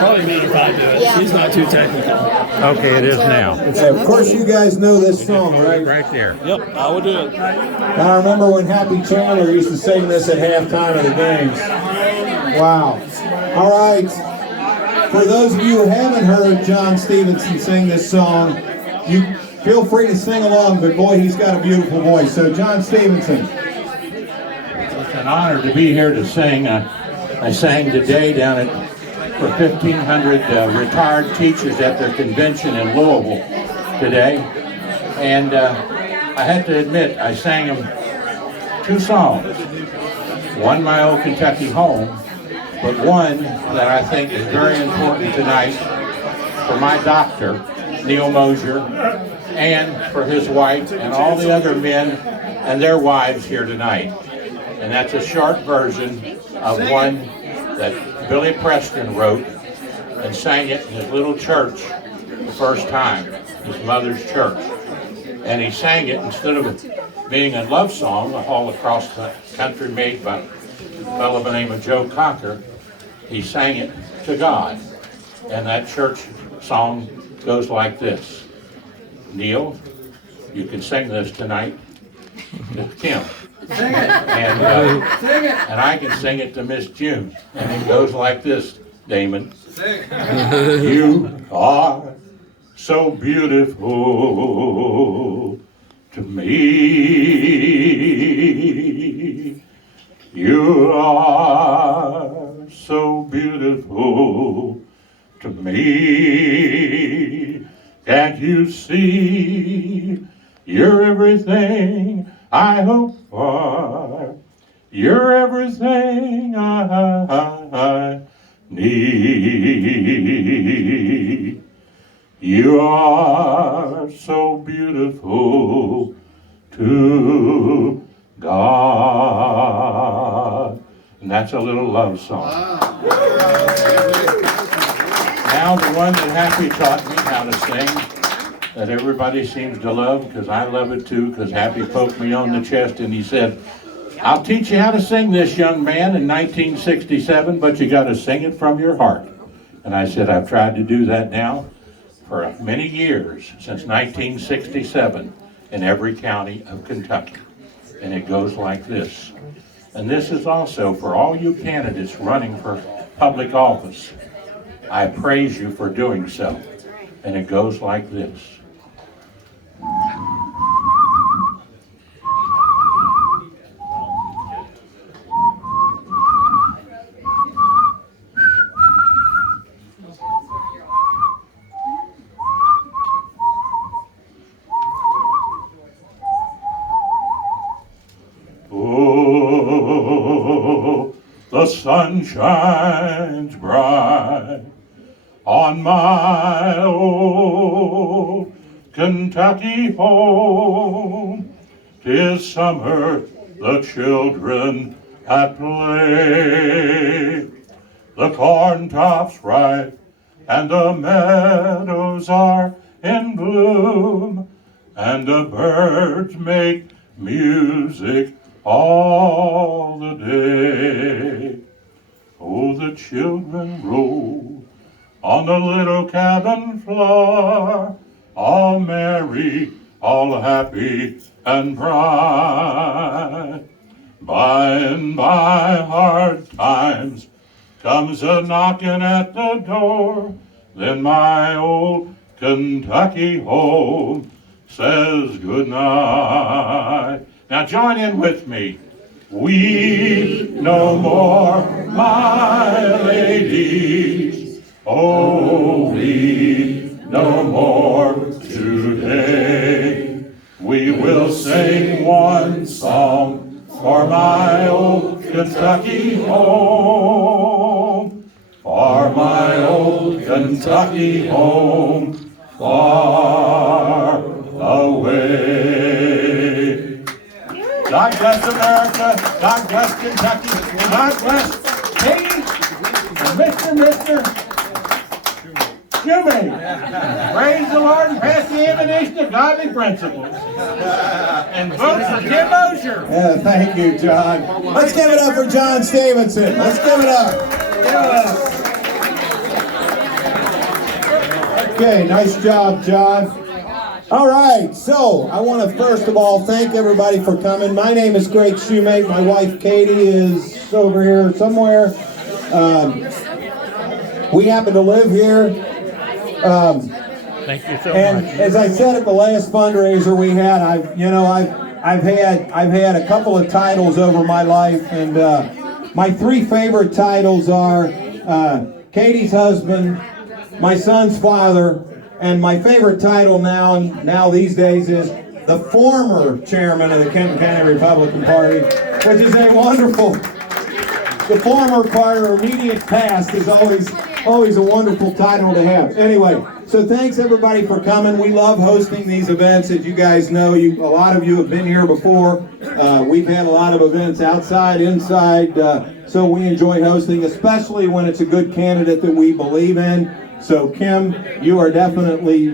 Probably me if I do it. She's not too technical. Okay, it is now. Okay, of course you guys know this song, right? Right there. Yep, I will do it. I remember when Happy Chandler used to sing this at halftime of the games. Wow. All right. For those of you who haven't heard John Stephenson sing this song, you feel free to sing along, but boy, he's got a beautiful voice. So John Stephenson. It's an honor to be here to sing. I sang today down at for 1,500 retired teachers at their convention in Louisville today. And I have to admit, I sang them 2 songs. One, My Old Kentucky Home, but one that I think is very important tonight for my doctor, Neal Moser, and for his wife and all the other men and their wives here tonight. And that's a short version of one that Billy Preston wrote and sang it in his little church the first time, his mother's church. And he sang it instead of being a love song all across the country made by a fellow by the name of Joe Cocker. He sang it to God. And that church song goes like this. Neal, you can sing this tonight to Kim. Sing it. And, Sing it. and I can sing it to Miss June. And it goes like this, Damon. Sing it. You are so beautiful to me. You are so beautiful to me. Can't you see? You're everything I hope for. You're everything I need. You are so beautiful to God. And that's a little love song. Now the one that Happy taught me how to sing, that everybody seems to love, because I love it too, because Happy poked me on the chest and he said, I'll teach you how to sing this, young man, in 1967, but you got to sing it from your heart. And I said, I've tried to do that now for many years, since 1967, in every county of Kentucky. And it goes like this. And this is also for all you candidates running for public office. I praise you for doing so. And it goes like this. Oh, the sun shines bright on my old Kentucky home. 'Tis summer, the children at play, the corn tops ripe, and the meadows are in bloom, and the birds make music all the day. Oh, the children roll on the little cabin floor, all merry, all happy and bright. By and by hard times comes a knocking at the door, then my old Kentucky home says good night. Now join in with me. Weep no more, my ladies. Oh, weep no more today. We will sing one song for my old Kentucky home. For my old Kentucky home, far away. God bless America, God bless Kentucky, God bless me, and Mr. Shumate. Praise the Lord and pass the ammunition of godly principles. And vote for Neal Moser. Yeah, thank you, John. Let's give it up for John Stephenson. Let's give it up. Give it up. Okay, nice job, John. All right, so I want to first of all thank everybody for coming. My name is Greg Shumate. My wife Katie is over here somewhere. We happen to live here. Thank you so And much. as I said at the last fundraiser we had, I've had a couple of titles over my life, and my three favorite titles are Katie's husband, my son's father, and my favorite title now these days is the former chairman of the Kenton County Republican Party, which is a wonderful. The former part or immediate past is always a wonderful title to have. Anyway, so thanks everybody for coming. We love hosting these events. As you guys know, a lot of you have been here before. We've had a lot of events outside, inside, so we enjoy hosting, especially when it's a good candidate that we believe in. So Kim, you definitely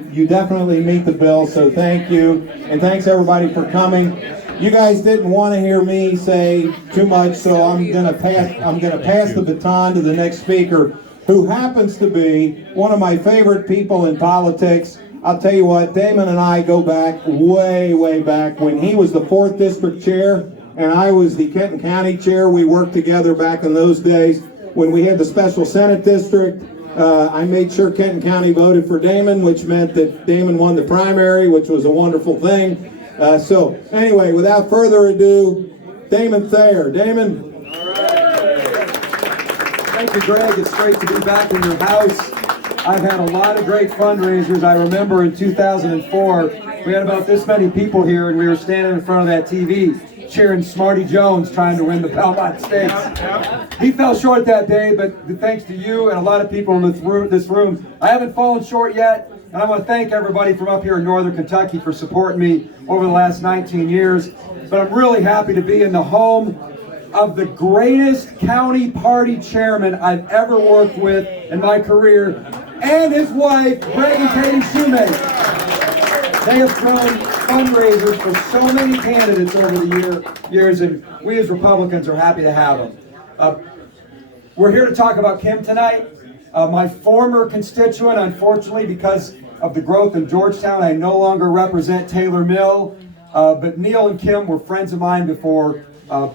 meet the bill, so thank you. And thanks everybody for coming. You guys didn't want to hear me say too much, so I'm gonna pass the baton to the next speaker, who happens to be one of my favorite people in politics. I'll tell you what, Damon and I go back way back when he was the 4th District Chair and I was the Kenton County Chair. We worked together back in those days when we had the Special Senate District. I made sure Kenton County voted for Damon, which meant that Damon won the primary, which was a wonderful thing. So anyway, without further ado, Damon Thayer. Damon. Thank you, Greg. It's great to be back in your house. I've had a lot of great fundraisers. I remember in 2004, we had about this many people here, and we were standing in front of that TV cheering Smarty Jones trying to win the Belmont Stakes. He fell short that day, but thanks to you and a lot of people in this room, I haven't fallen short yet. And I want to thank everybody from up here in Northern Kentucky for supporting me over the last 19 years. But I'm really happy to be in the home of the greatest county party chairman I've ever worked with in my career, and his wife, Greg and Katie Shumate. They have thrown fundraisers for so many candidates over the years, and we as Republicans are happy to have them. We're here to talk about Kim tonight. My former constituent, unfortunately, because of the growth in Georgetown, I no longer represent Taylor Mill, but Neal and Kim were friends of mine before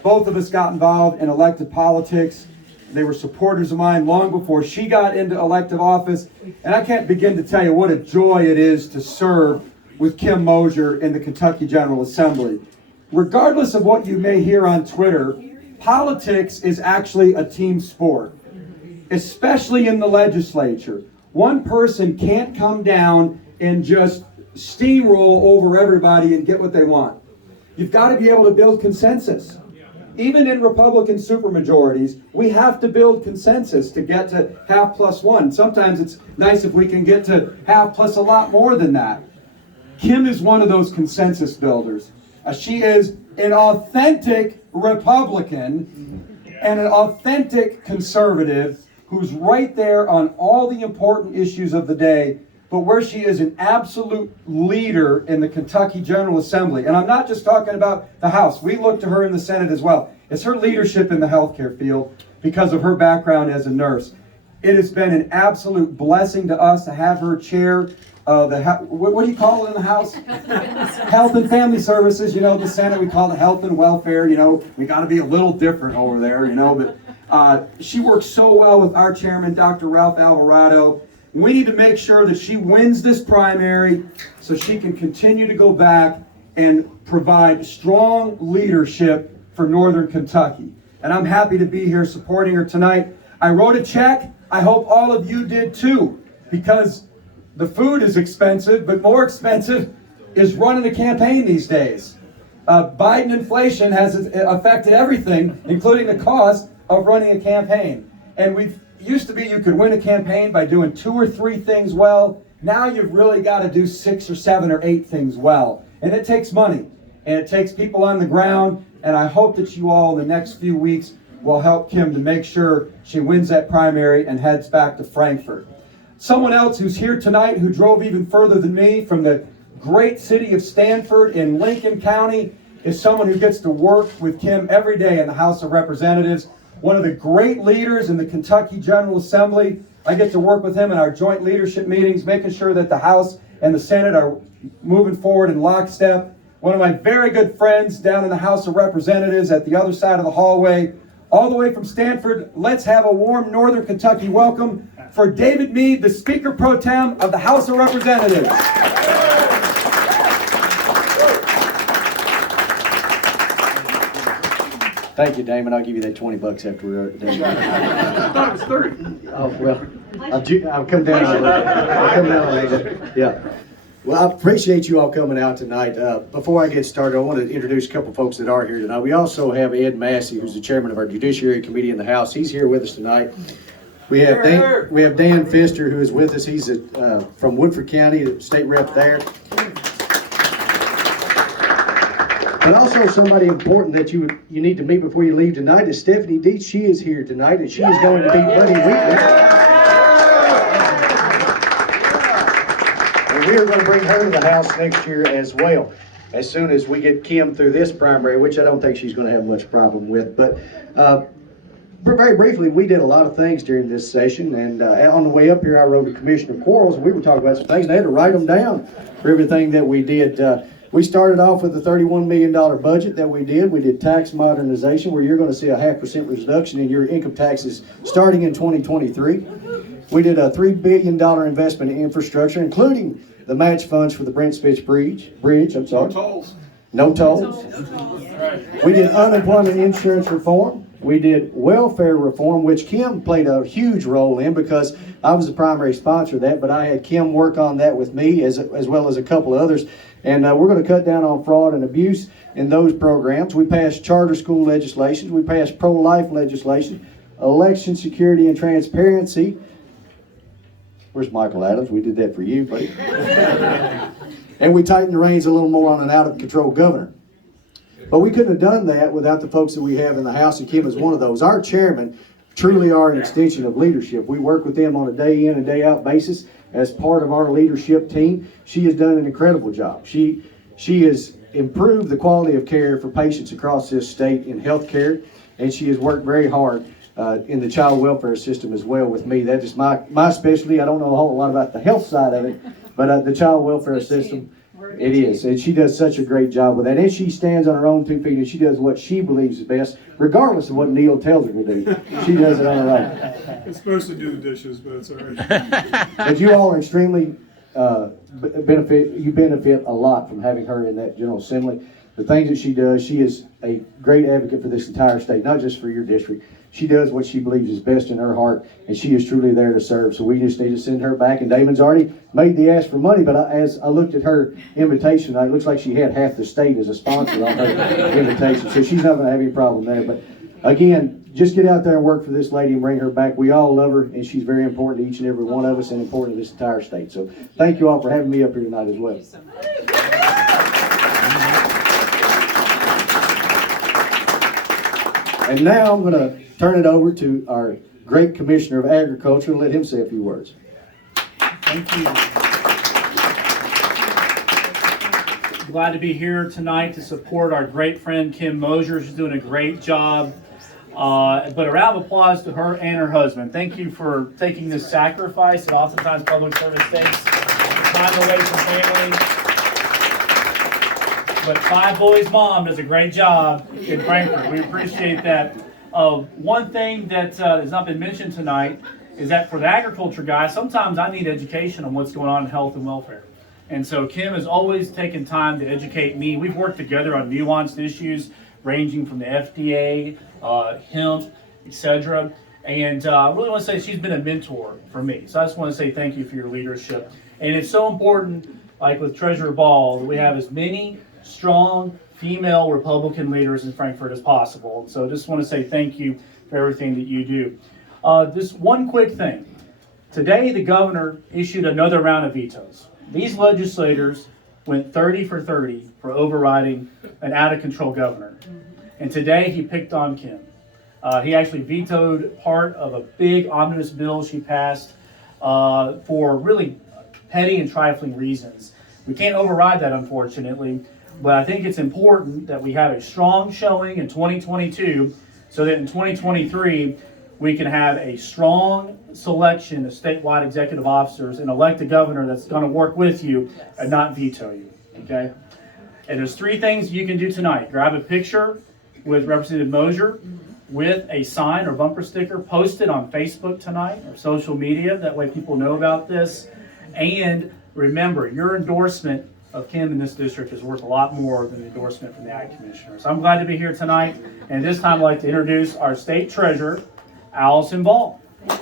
both of us got involved in elected politics. They were supporters of mine long before she got into elective office, and I can't begin to tell you what a joy it is to serve with Kim Moser in the Kentucky General Assembly. Regardless of what you may hear on Twitter, politics is actually a team sport, especially in the legislature. One person can't come down and just steamroll over everybody and get what they want. You've got to be able to build consensus. Even in Republican supermajorities, we have to build consensus to get to half plus one. Sometimes it's nice if we can get to half plus a lot more than that. Kim is one of those consensus builders. She is an authentic Republican and an authentic conservative who's right there on all the important issues of the day, but where she is an absolute leader in the Kentucky General Assembly. And I'm not just talking about the House. We look to her in the Senate as well. It's her leadership in the healthcare field because of her background as a nurse. It has been an absolute blessing to us to have her chair what do you call it in the House? Health and Family Services. You know, the Senate, we call it Health and Welfare. You know, we got to be a little different over there, you know. But she works so well with our chairman, Dr. Ralph Alvarado. We need to make sure that she wins this primary so she can continue to go back and provide strong leadership for Northern Kentucky. And I'm happy to be here supporting her tonight. I wrote a check. I hope all of you did too, because the food is expensive, but more expensive is running a campaign these days. Biden inflation has affected everything, including the cost of running a campaign. And we used to be you could win a campaign by doing 2 or 3 things well. Now you've really got to do 6 or 7 or 8 things well. And it takes money, and it takes people on the ground, and I hope that you all in the next few weeks will help Kim to make sure she wins that primary and heads back to Frankfort. Someone else who's here tonight who drove even further than me from the great city of Stanford in Lincoln County is someone who gets to work with Kim every day in the House of Representatives. One of the great leaders in the Kentucky General Assembly, I get to work with him in our joint leadership meetings, making sure that the House and the Senate are moving forward in lockstep. One of my very good friends down in the House of Representatives at the other side of the hallway, all the way from Stanford, let's have a warm Northern Kentucky welcome for David Meade, the Speaker Pro Tem of the House of Representatives. Thank you, Damon. I'll give you that $20 after we're done. I thought it was 30. Oh, well, I'll come down a little bit. I'll come down a little bit. Yeah. Well, I appreciate you all coming out tonight. Before I get started, I want to introduce a couple folks that are here tonight. We also have Ed Massey, who's the chairman of our Judiciary Committee in the House. He's here with us tonight. We have Dan Pfister, who is with us. He's from Woodford County, the state rep there. But also somebody important that you need to meet before you leave tonight is Stephanie Dietz. She is here tonight, and she is going to be Buddy Wheatley. And we are going to bring her to the House next year as well, as soon as we get Kim through this primary, which I don't think she's going to have much problem with. But very briefly, we did a lot of things during this session, and on the way up here, I rode with Commissioner Quarles, and we were talking about some things, and they had to write them down for everything that we did. We started off with a $31 million budget that we did. We did tax modernization, where you're going to see a 0.5% reduction in your income taxes starting in 2023. We did a $3 billion investment in infrastructure, including the match funds for the Brent Spitz Bridge. No tolls. No tolls. We did unemployment insurance reform. We did welfare reform, which Kim played a huge role in because I was the primary sponsor of that, but I had Kim work on that with me as well as a couple of others. And we're going to cut down on fraud and abuse in those programs. We passed charter school legislation. We passed pro-life legislation, election security and transparency. Where's Michael Adams? We did that for you, buddy. And we tightened the reins a little more on an out-of-control governor. But we couldn't have done that without the folks that we have in the House, and Kim is one of those. Our chairmen truly are an extension of leadership. We work with them on a day in and day out basis as part of our leadership team. She has done an incredible job. She has improved the quality of care for patients across this state in health care, and she has worked very hard in the child welfare system as well with me. That is my specialty. I don't know a whole lot about the health side of it, but the child welfare system, it is. And she does such a great job with that. And she stands on her own 2 feet, and she does what she believes is best, regardless of what Neal tells her to do. She does it on her own. It's supposed to do the dishes, but it's all right. But you all are extremely benefit a lot from having her in that General Assembly. The things that she does, she is a great advocate for this entire state, not just for your district. She does what she believes is best in her heart, and she is truly there to serve. So we just need to send her back. And Damon's already made the ask for money, but as I looked at her invitation, it looks like she had half the state as a sponsor on her invitation. So she's not going to have any problem there. But again, just get out there and work for this lady and bring her back. We all love her, and she's very important to each and every one of us and important to this entire state. So thank you all for having me up here tonight as well. And now I'm going to turn it over to our great Commissioner of Agriculture and let him say a few words. Thank you. Glad to be here tonight to support our great friend Kim Moser. She's doing a great job. But a round of applause to her and her husband. Thank you for taking this sacrifice that oftentimes public service takes. Time away from family. But Five Boys Mom does a great job in Frankfurt. We appreciate that. One thing that has not been mentioned tonight is that for the agriculture guy, sometimes I need education on what's going on in health and welfare. And so Kim has always taken time to educate me. We've worked together on nuanced issues ranging from the FDA, hemp, etc. And I really want to say she's been a mentor for me. So I just want to say thank you for your leadership. And it's so important, like with Treasurer Ball, that we have as many strong female Republican leaders in Frankfurt as possible. So just want to say thank you for everything that you do. Just one quick thing. Today, the governor issued another round of vetoes. These legislators went 30 for 30 for overriding an out-of-control governor. And today, he picked on Kim. He actually vetoed part of a big omnibus bill she passed for really petty and trifling reasons. We can't override that, unfortunately. But I think it's important that we have a strong showing in 2022 so that in 2023 we can have a strong selection of statewide executive officers and elect a governor that's going to work with you and not veto you, okay? And there's 3 things you can do tonight. Grab a picture with Representative Moser with a sign or bumper sticker, post it on Facebook tonight or social media. That way people know about this. And remember, your endorsement of Kim in this district is worth a lot more than the endorsement from the Ag Commissioner. So I'm glad to be here tonight. And this time I'd like to introduce our state treasurer, Allison Ball. Well,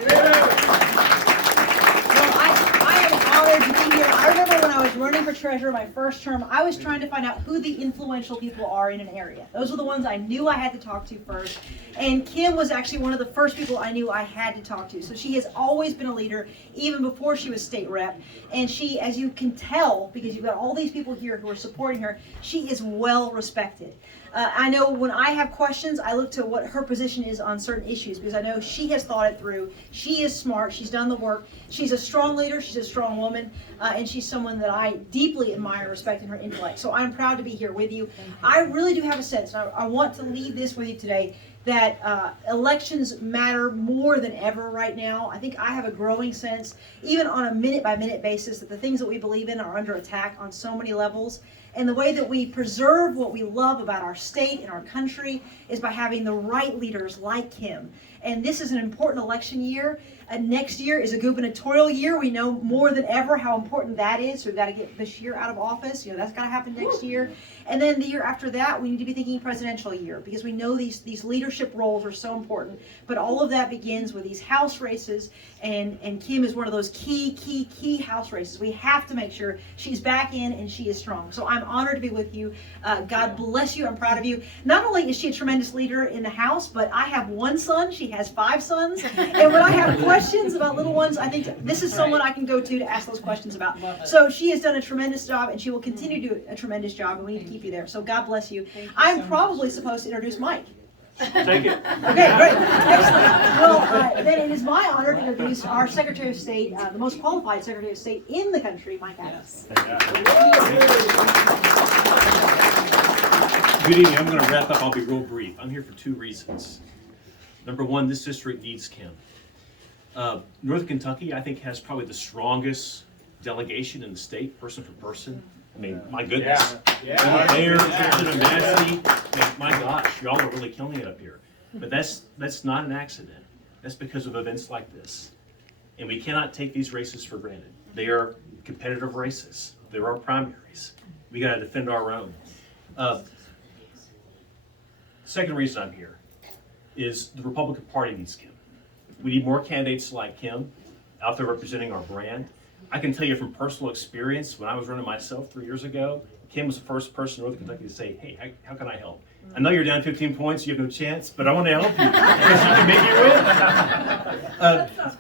I am honored to be here. I remember when I was running for treasurer my first term, I was trying to find out who the influential people are in an area. Those were the ones I knew I had to talk to first. And Kim was actually one of the first people I knew I had to talk to. So she has always been a leader, even before she was state rep. And she, as you can tell, because you've got all these people here who are supporting her, she is well respected. I know when I have questions, I look to what her position is on certain issues because I know she has thought it through. She is smart. She's done the work. She's a strong leader. She's a strong woman. And she's someone that I deeply admire and respect in her intellect. So I'm proud to be here with you. I really do have a sense, and I want to leave this with you today, that elections matter more than ever right now. I think I have a growing sense, even on a minute-by-minute basis, that the things that we believe in are under attack on so many levels. And the way that we preserve what we love about our state and our country is by having the right leaders like Kim. And this is an important election year. Next year is a gubernatorial year. We know more than ever how important that is. So we've got to get Bashir out of office. You know, that's got to happen next year. And then the year after that, we need to be thinking presidential year because we know these leadership roles are so important. But all of that begins with these House races, and Kim is one of those key House races. We have to make sure she's back in and she is strong. So I'm honored to be with you. God bless you. I'm proud of you. Not only is she a tremendous leader in the House, but I have one son. She has 5 sons. And when I have questions about little ones, I think this is someone I can go to ask those questions about. So she has done a tremendous job, and she will continue to do a tremendous job, and we need to keep you there. So God bless you. I'm probably supposed to introduce Mike. Take it. Okay, great. Excellent. Well, then it is my honor to introduce our Secretary of State, the most qualified Secretary of State in the country, Mike Adams. Good evening. I'm going to wrap up. I'll be real brief. I'm here for 2 reasons. Number 1, this district needs Kim. North Kentucky, I think, has probably the strongest delegation in the state, person for person. I mean, my goodness. Mayor, President Massey, my gosh, y'all are really killing it up here. But that's not an accident. That's because of events like this. And we cannot take these races for granted. They are competitive races. There are primaries. We got to defend our own. Second reason I'm here is the Republican Party needs Kim. We need more candidates like Kim out there representing our brand. I can tell you from personal experience, when I was running myself 3 years ago, Kim was the first person in Northern Kentucky to say, hey, how can I help? I know you're down 15 points, you have no chance, but I want to help you because you can make you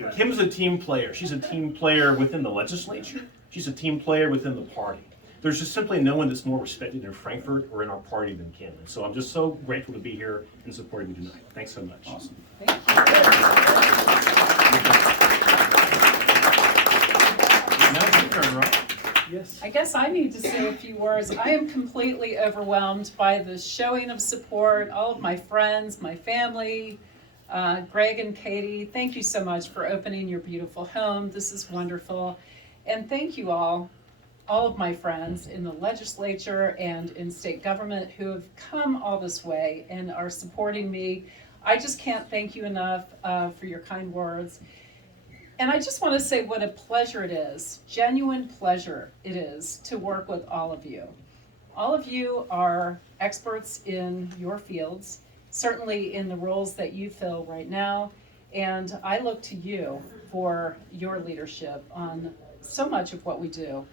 win. Kim's a team player. She's a team player within the legislature. She's a team player within the party. There's just simply no one that's more respected in Frankfort or in our party than Kim. And so I'm just so grateful to be here and supporting you tonight. Thanks so much. Awesome. Yes. I guess I need to say a few words. I am completely overwhelmed by the showing of support, all of my friends, my family, Greg and Katie. Thank you so much for opening your beautiful home. This is wonderful. And thank you all of my friends in the legislature and in state government who have come all this way and are supporting me. I just can't thank you enough for your kind words. And I just want to say what a pleasure it is, genuine pleasure it is to work with all of you. All of you are experts in your fields, certainly in the roles that you fill right now. And I look to you for your leadership on so much of what we do.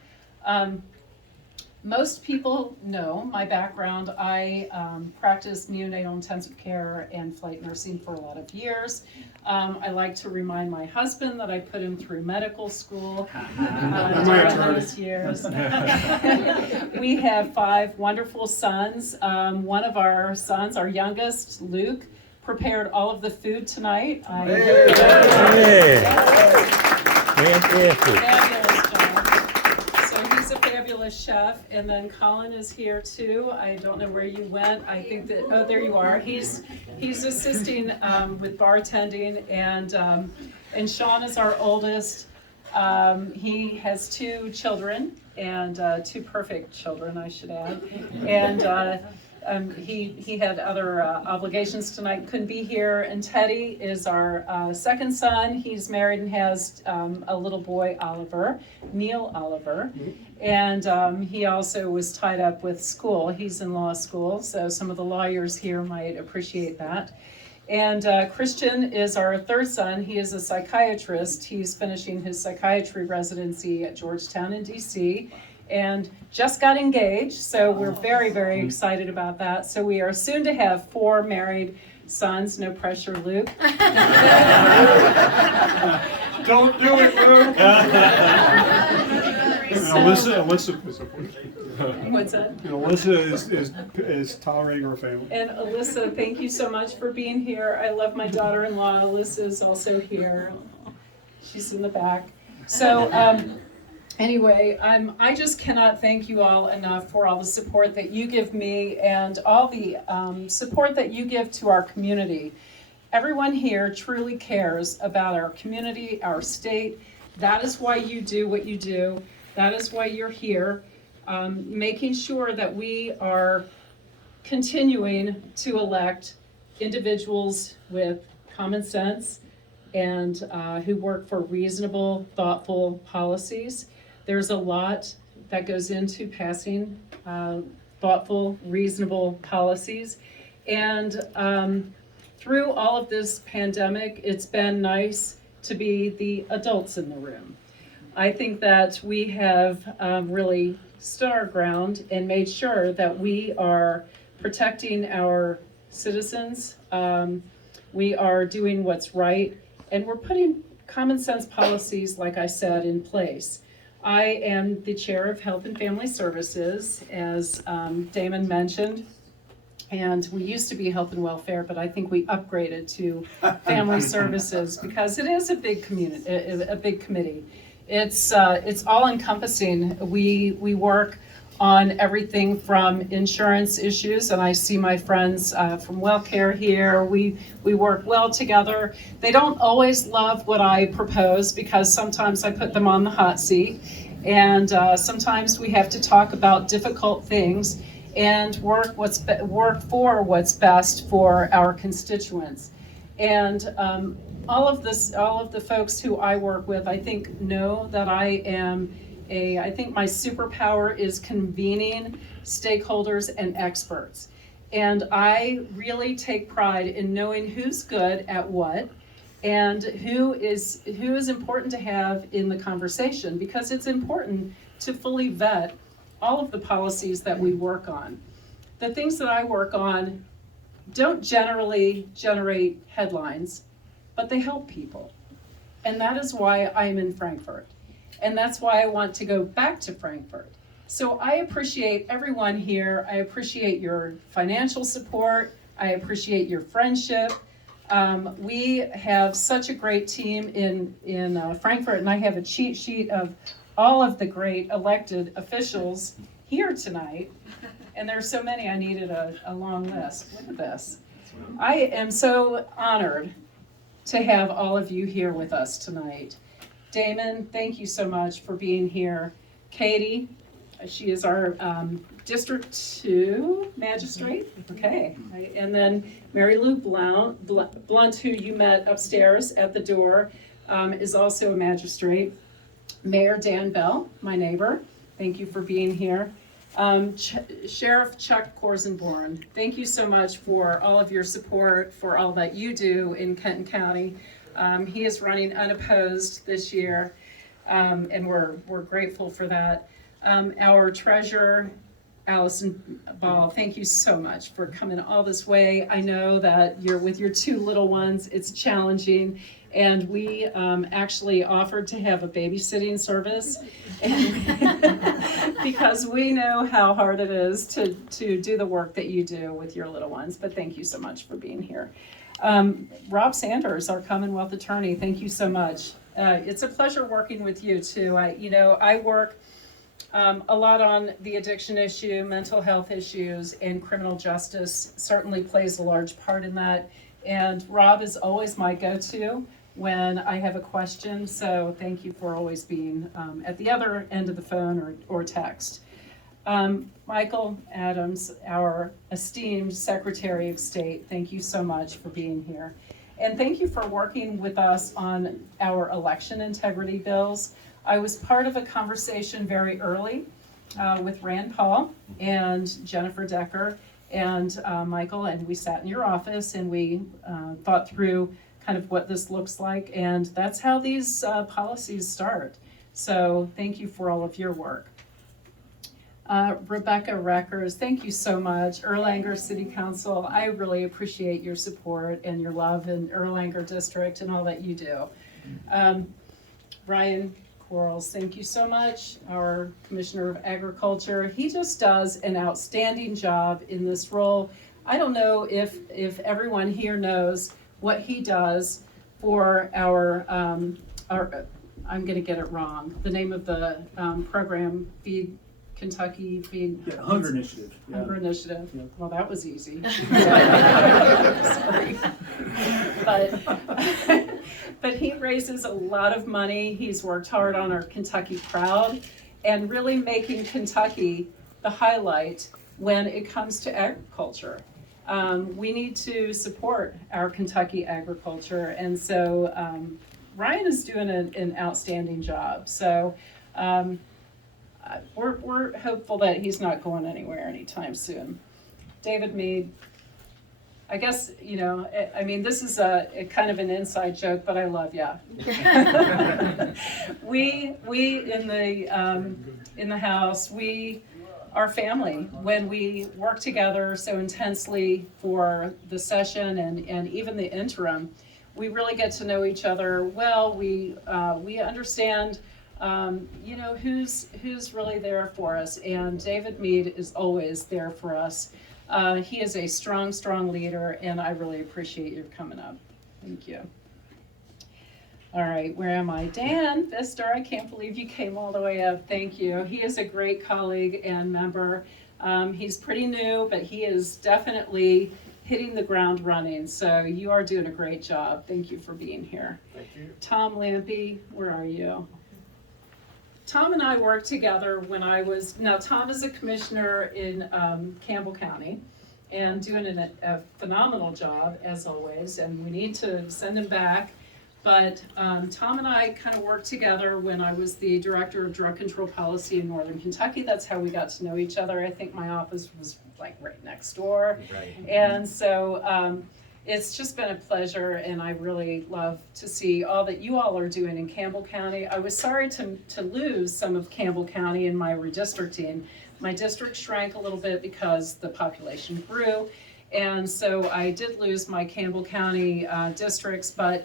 Most people know my background. I practiced neonatal intensive care and flight nursing for a lot of years. I like to remind my husband that I put him through medical school during those years. We have 5 wonderful sons. One of our sons, our youngest, Luke, prepared all of the food tonight. Fabulous job. So he's a fabulous fabulous chef. And then Colin is here too. I don't know where you went. I think that, oh, there you are. He's assisting with bartending, and Sean is our oldest. He has 2 children, and 2 perfect children, I should add. And he had other obligations tonight, couldn't be here. And Teddy is our second son. He's married and has a little boy, Oliver, Neal Oliver. And he also was tied up with school. He's in law school, so some of the lawyers here might appreciate that. And Christian is our third son. He is a psychiatrist. He's finishing his psychiatry residency at Georgetown in DC, and just got engaged. So we're very, very excited about that. So we are soon to have 4 married sons. No pressure, Luke. Don't do it, Luke. Alyssa is supportive. What's that? And Alyssa is tolerating her family. And Alyssa, thank you so much for being here. I love my daughter-in-law. Alyssa is also here. She's in the back. So anyway, I just cannot thank you all enough for all the support that you give me and all the support that you give to our community. Everyone here truly cares about our community, our state. That is why you do what you do. That is why you're here. Making sure that we are continuing to elect individuals with common sense and who work for reasonable, thoughtful policies. There's a lot that goes into passing thoughtful, reasonable policies. And through all of this pandemic, it's been nice to be the adults in the room. I think that we have really stood our ground and made sure that we are protecting our citizens. We are doing what's right, and we're putting common sense policies, like I said, in place. I am the chair of Health and Family Services, as Damon mentioned, and we used to be Health and Welfare, but I think we upgraded to Family Services because it is a big community, a big committee. It's all encompassing. We work on everything from insurance issues, and I see my friends from WellCare here. We work well together. They don't always love what I propose because sometimes I put them on the hot seat, and sometimes we have to talk about difficult things and work for what's best for our constituents. And all of the folks who I work with, I think, know that I think my superpower is convening stakeholders and experts. And I really take pride in knowing who's good at what and who is important to have in the conversation, because it's important to fully vet all of the policies that we work on. The things that I work on don't generally generate headlines, but they help people. And that is why I'm in Frankfort. And that's why I want to go back to Frankfort. So I appreciate everyone here. I appreciate your financial support. I appreciate your friendship. We have such a great team in Frankfort, and I have a cheat sheet of all of the great elected officials here tonight. And there's so many, I needed a long list. Look at this. I am so honored to have all of you here with us tonight. Damon, thank you so much for being here. Katie, she is our District 2 magistrate. Okay. And then Mary Lou Blunt, who you met upstairs at the door, is also a magistrate. Mayor Dan Bell, my neighbor, thank you for being here. Sheriff Chuck Korsenborn, thank you so much for all of your support, for all that you do in Kenton County. He is running unopposed this year, and we're grateful for that. Our treasurer, Allison Ball, thank you so much for coming all this way. I know that you're with your 2 little ones, it's challenging, and we actually offered to have a babysitting service because we know how hard it is to do the work that you do with your little ones, but thank you so much for being here. Rob Sanders, our Commonwealth Attorney, thank you so much. It's a pleasure working with you too. I work A lot on the addiction issue, mental health issues, and criminal justice certainly plays a large part in that. And Rob is always my go-to when I have a question, so thank you for always being at the other end of the phone or text. Michael Adams, our esteemed Secretary of State, thank you so much for being here. And thank you for working with us on our election integrity bills. I was part of a conversation very early with Rand Paul and Jennifer Decker and Michael, and we sat in your office and we thought through kind of what this looks like, and that's how these policies start. So thank you for all of your work. Rebecca Reckers, thank you so much. Erlanger City Council, I really appreciate your support and your love in Erlanger District and all that you do. Ryan Quarles, thank you so much. Our Commissioner of Agriculture, he just does an outstanding job in this role. I don't know if everyone here knows what he does for our I'm going to get it wrong, the name of the program, Feed Kentucky, Feed... Yeah, Hunger Initiative. Yeah. Hunger Initiative. Yeah. Well, that was easy. Sorry. But he raises a lot of money. He's worked hard on our Kentucky Proud and really making Kentucky the highlight when it comes to agriculture. We need to support our Kentucky agriculture, and so Ryan is doing an outstanding job. So we're hopeful that he's not going anywhere anytime soon. David Mead, I guess, you know, I mean, this is a kind of an inside joke, but I love ya. We in the house, we are family. When we work together so intensely for the session and even the interim, we really get to know each other well. We understand, you know, who's really there for us, and David Mead is always there for us. He is a strong leader, and I really appreciate your coming up. Thank you. All right, where am I? Dan Pfister, I can't believe you came all the way up. Thank you. He is a great colleague and member. He's pretty new, but he is definitely hitting the ground running. So you are doing a great job. Thank you for being here. Thank you. Tom Lampy, where are you? Tom and I worked together when now Tom is a commissioner in Campbell County and doing a phenomenal job as always, and we need to send him back. But Tom and I kind of worked together when I was the director of drug control policy in Northern Kentucky. That's how we got to know each other. I think my office was like right next door. Right. And so it's just been a pleasure, and I really love to see all that you all are doing in Campbell County. I was sorry to lose some of Campbell County in my redistricting. My district shrank a little bit because the population grew, and so I did lose my Campbell County districts, but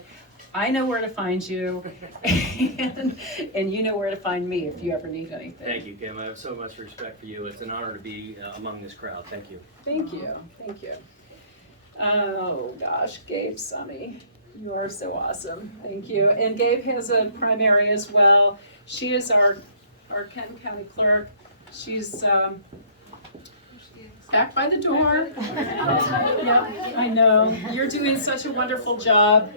I know where to find you, and you know where to find me if you ever need anything. Thank you, Kim. I have so much respect for you. It's an honor to be among this crowd. Thank you. Thank you. Thank you. Oh gosh, Gabe Summy, you are so awesome. Thank you. And Gabe has a primary as well. She is our Kenton County clerk. She's back by the door. Yeah, I know. You're doing such a wonderful job.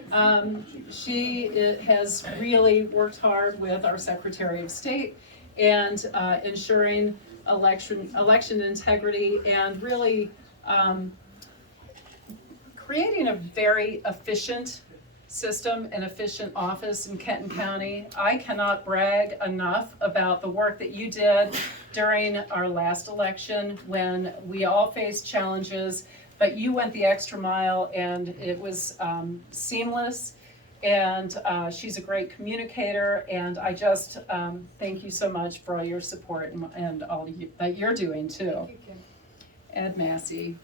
She has really worked hard with our Secretary of State and ensuring election integrity and really creating a very efficient system and efficient office in Kenton County. I cannot brag enough about the work that you did during our last election when we all faced challenges, but you went the extra mile and it was seamless. And she's a great communicator, and I just thank you so much for all your support and all that you're doing too. Thank you, Kim. Ed Massey.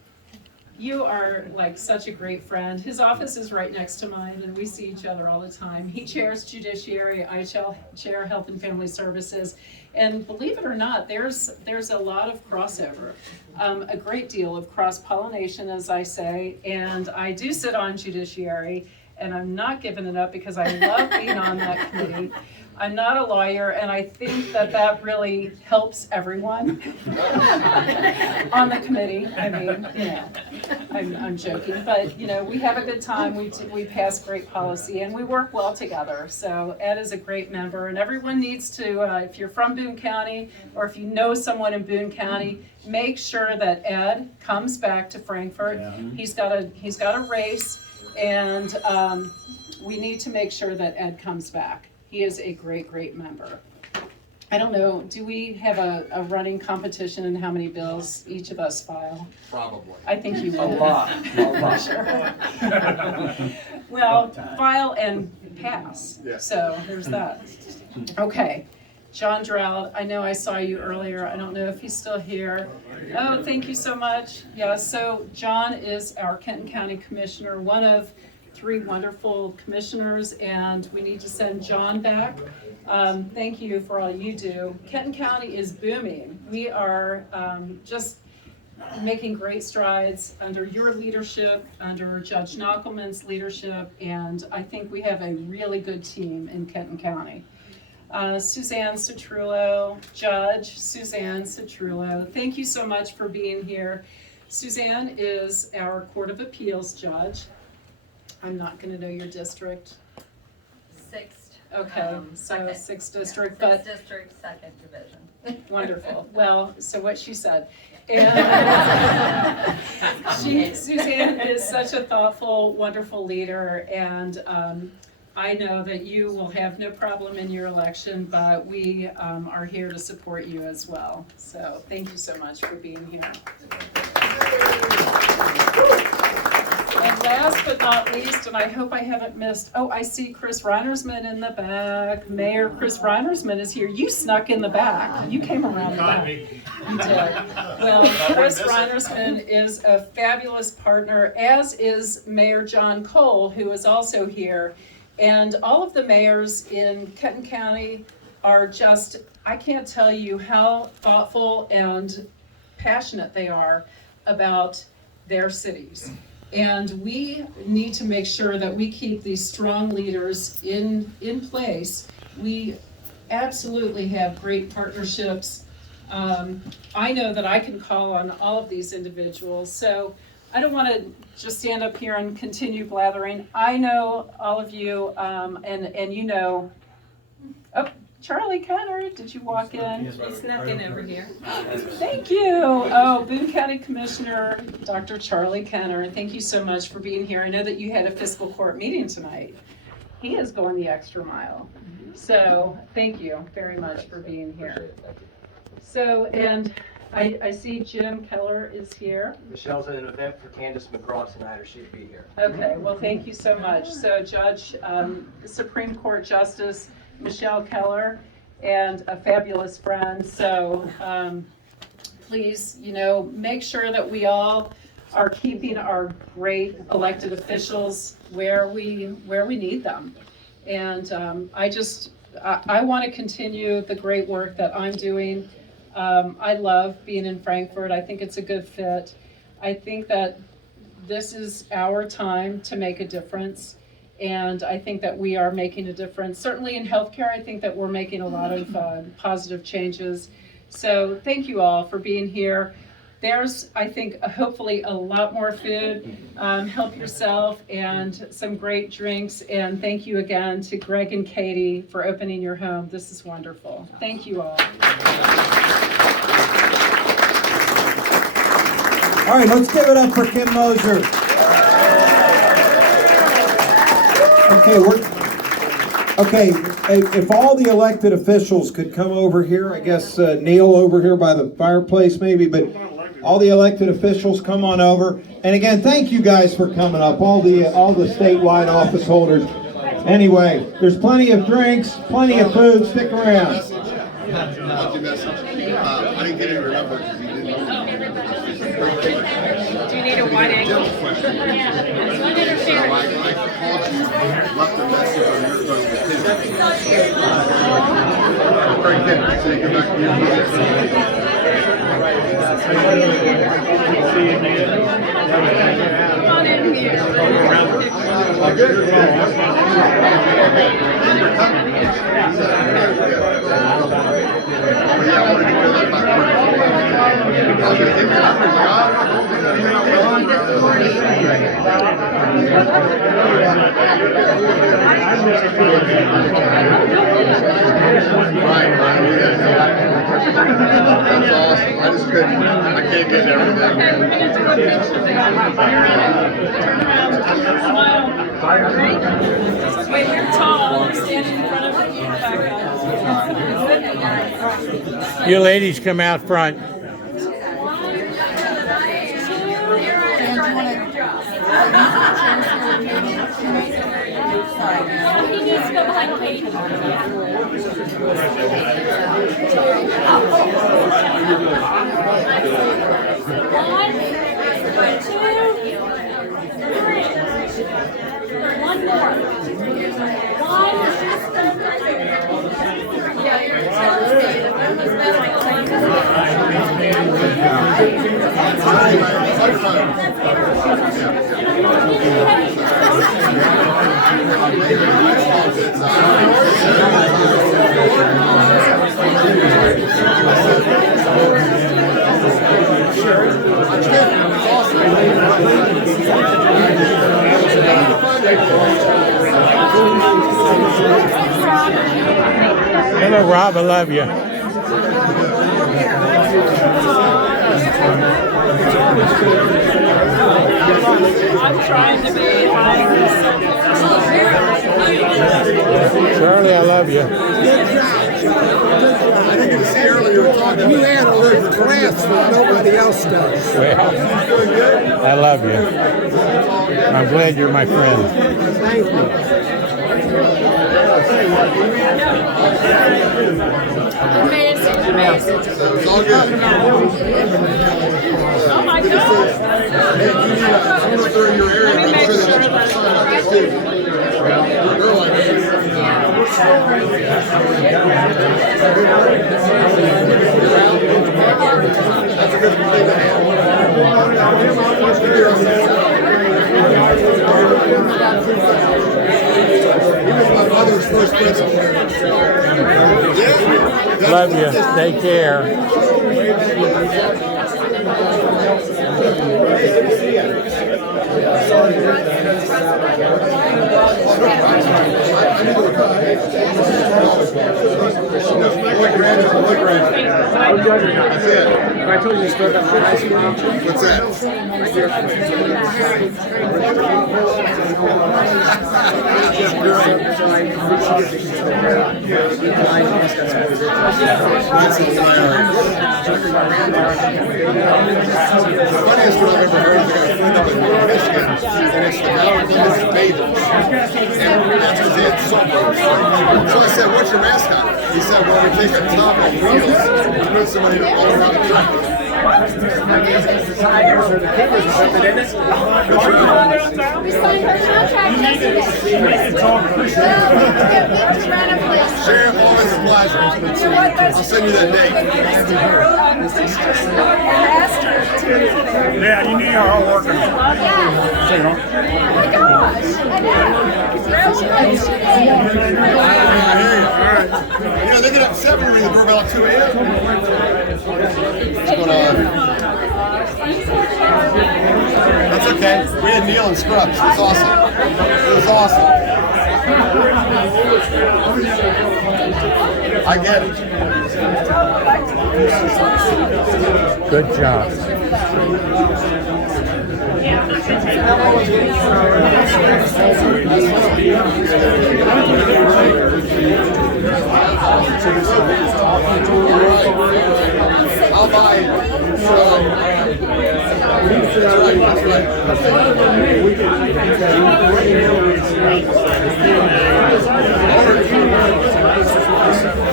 You are like such a great friend. His office is right next to mine, and we see each other all the time. He chairs Judiciary, I chair Health and Family Services, and believe it or not, there's a lot of crossover, a great deal of cross-pollination, as I say, and I do sit on Judiciary, and I'm not giving it up because I love being on that committee. I'm not a lawyer, and I think that really helps everyone on the committee. I mean, I'm joking, but we have a good time. We pass great policy, and we work well together. So Ed is a great member, and everyone needs to, if you're from Boone County, or if you know someone in Boone County, make sure that Ed comes back to Frankfort. He's got a race, and we need to make sure that Ed comes back. He is a great member. I don't know, do we have a running competition in how many bills each of us file? Probably. I think you A will. lot. Sure. Well, file and pass, so there's that. Okay, John Droud, I know I saw you earlier. I don't know if he's still here. Oh, thank you so much. Yeah, so John is our Kenton County Commissioner, one of 3 wonderful commissioners, and we need to send John back. Thank you for all you do. Kenton County is booming. We are just making great strides under your leadership, under Judge Knockelman's leadership, and I think we have a really good team in Kenton County. Suzanne Citrullo, Judge Suzanne Citrullo, thank you so much for being here. Suzanne is our Court of Appeals judge. I'm not going to know your district. 6th. Okay, so 6th district, Yeah, but 6th district, 2nd division. wonderful. Well, so what she said. And Suzanne is such a thoughtful, wonderful leader, and I know that you will have no problem in your election, but we are here to support you as well. So thank you so much for being here. And last but not least, and I hope I haven't missed, oh, I see Chris Reinersman in the back. Mayor Chris Reinersman is here. You snuck in the back. You came around the back. You did. Well, Chris Reinersman is a fabulous partner, as is Mayor John Cole, who is also here. And all of the mayors in Kenton County are just, I can't tell you how thoughtful and passionate they are about their cities. And we need to make sure that we keep these strong leaders in place. We absolutely have great partnerships. I know that I can call on all of these individuals. So I don't want to just stand up here and continue blathering. I know all of you, and you know, oh, Charlie Kenner, did you walk in? He snuck in over here. Thank you. Oh, Boone County Commissioner Dr. Charlie Kenner, thank you so much for being here. I know that you had a fiscal court meeting tonight. He is going the extra mile. So thank you very much for being here. So, and I see Jim Keller is here. Michelle's at an event for Candace McGraw tonight, or she'd be here. Okay, well, thank you so much. So Judge, Supreme Court Justice Michelle Keller, and a fabulous friend. So please, make sure that we all are keeping our great elected officials where we need them. And I want to continue the great work that I'm doing. I love being in Frankfort. I think it's a good fit. I think that this is our time to make a difference. And I think that we are making a difference. Certainly in healthcare, I think that we're making a lot of positive changes. So thank you all for being here. There's, I think, hopefully a lot more food. Help yourself, and some great drinks. And thank you again to Greg and Katie for opening your home. This is wonderful. Thank you all. All right, let's give it up for Kim Moser. Okay, if all the elected officials could come over here, I guess Neal over here by the fireplace maybe, but all the elected officials come on over. And again, thank you guys for coming up, all the statewide office holders. Anyway, there's plenty of drinks, plenty of food, stick around. I didn't get your number. Do you need a wide angle? I called you, left a message on your phone with him. Very good. So you go back to your That's awesome. I just couldn't, I can't get everything. Wait, you're tall. You're standing in front of you. You ladies come out front. He needs to go behind Katie. One more. Hello, Rob. I love you. I'm trying to be Charlie, I love you. I didn't see earlier you were talking. You had a little class that nobody else does. Well, I love you. I'm glad you're my friend. Thank you. amazing. It's all good. Oh my God. Hey, you need I'm going to throw your area. I'm sure that that's sign up there too. Girl, like that's a good thing to have. He was my mother's first principal. Yeah. Love you. Take care. That's it. I told you to start up high school. What's that? That's hilarious. The funniest one I've ever heard is I got a friend up in Michigan, and it's the California Badgers. And that's because they had submarines. So I said, what's your mascot? He said, well, we take a top on wheels and put somebody all around the track. Sheriff, always a pleasure. I'll send you that date. Yeah, you need our hard work. Oh my gosh! You know, they get up at 7 and ring the doorbell at 2 a.m. What's going on? That's okay. We had Neal and Scrubs. It was awesome. It was awesome. I get it. Good job. I'll buy it. That's right.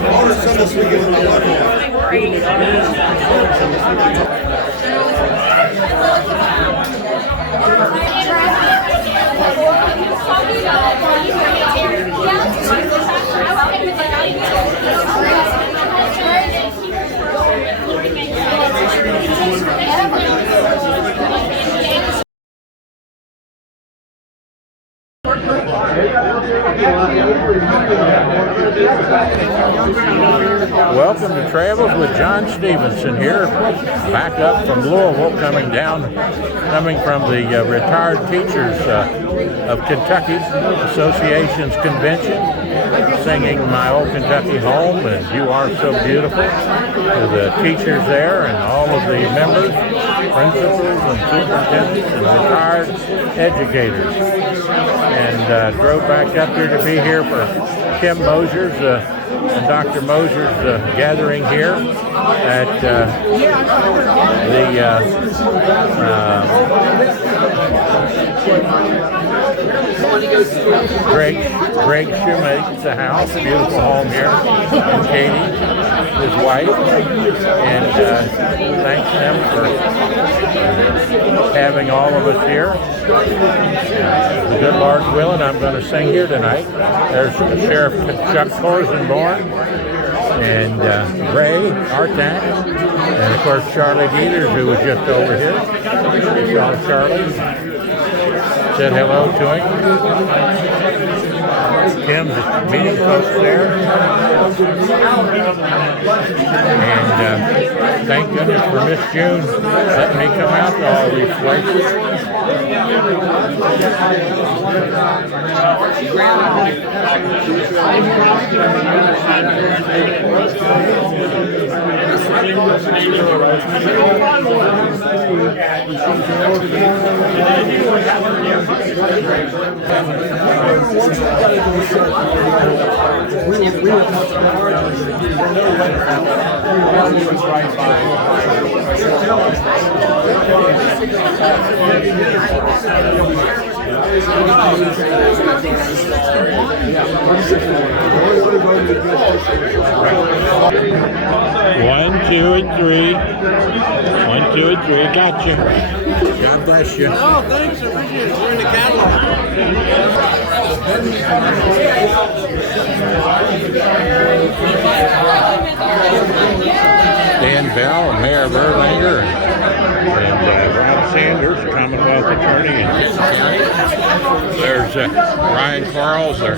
I ordered some this weekend with my wife. Welcome to Travels with John Stephenson here, back up from Louisville, coming from the Retired Teachers of Kentucky Association's convention, singing My Old Kentucky Home and You Are So Beautiful to the teachers there and all of the members, principals and superintendents and retired educators. And drove back up here to be here for Kim Moser's and Dr. Moser's gathering here at the Greg Shumate's house, beautiful home here, and Katie, his wife, and thanks them for having all of us here. The good Lord's willing, I'm going to sing here tonight. There's Sheriff Chuck Corsenborn and Ray Artak, and of course Charlie Dieters, who was just over here. Saw Charlie, said hello to him. Kim's meeting folks there, and thank goodness for Miss June letting me come out to all these places. One, two, and three. 1, 2, and 3. Gotcha. God bless you. Oh, thanks. I appreciate it. We're in the catalog. Dan Bell, Mayor of Erlanger, and Rob Sanders, Commonwealth Attorney in Kenton County. There's Ryan Quarles, our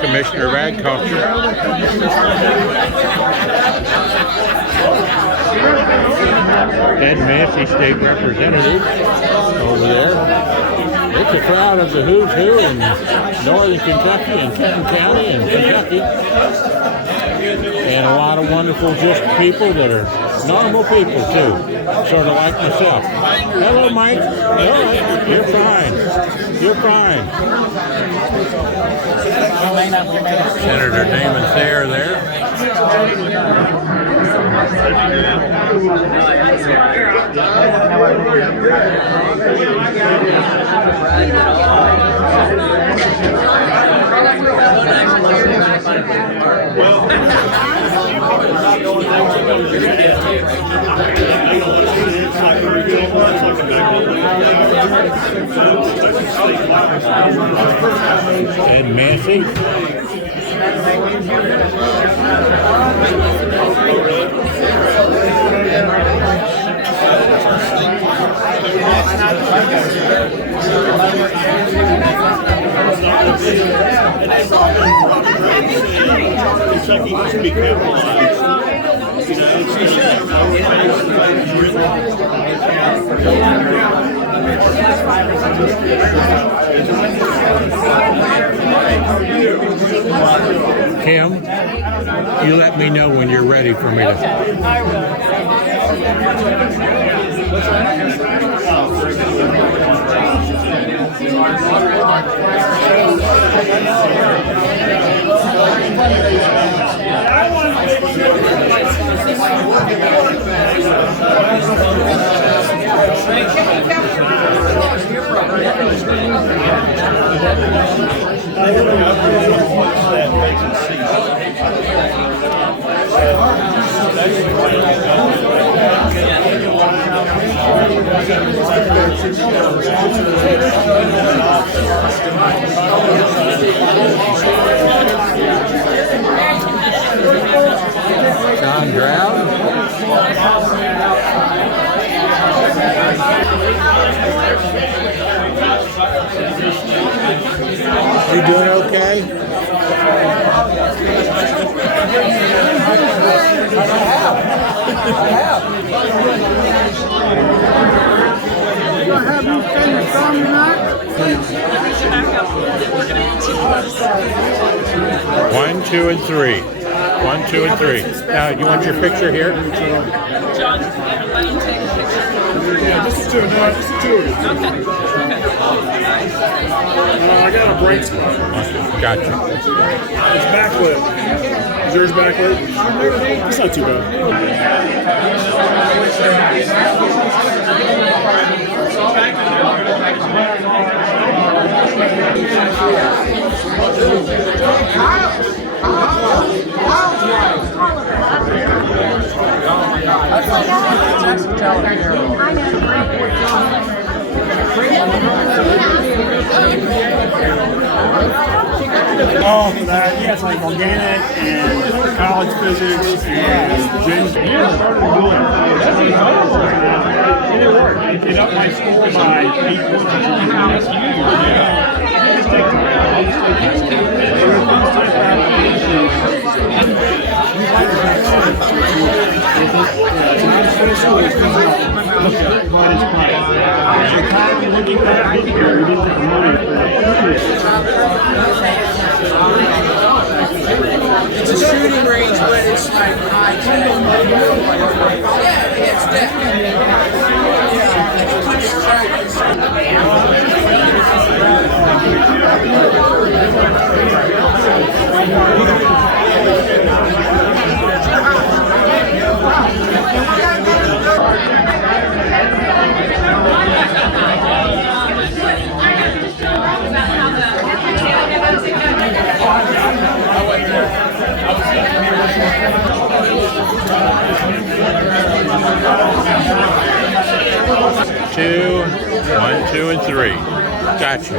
Commissioner of Agriculture. Ed Massey, State Representative, over there. It's a crowd of the who's who in northern Kentucky and Kenton County and Kentucky. And a lot of wonderful just people that are normal people too, sort of like myself. Hello, Mike. All right, you're fine. You're fine. Senator Damon Thayer there. Ed Massey. Kentucky must be capitalized. Kim, you let me know when you're ready for me to. Okay, I will. John Brown. One, two, and three. 1, 2, and 3. Now, you want your picture here? John, let him take a picture. Yeah, just the two. No, just the two of you. I got a bright spot. Gotcha. It's backlit. Is yours backlit? It's not too bad. 'All for that. Yeah, it's like organic and college physics and gym. Yeah, started doing it. It upped my score by 8 points. That's huge. Looking back here, we didn't have money for It's a shooting range, but it's like high tech. Yeah, it's definitely. Two, 1, 2, and 3. Gotcha.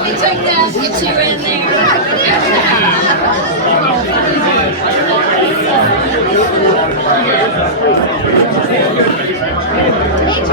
We took that, get you in there. Hey,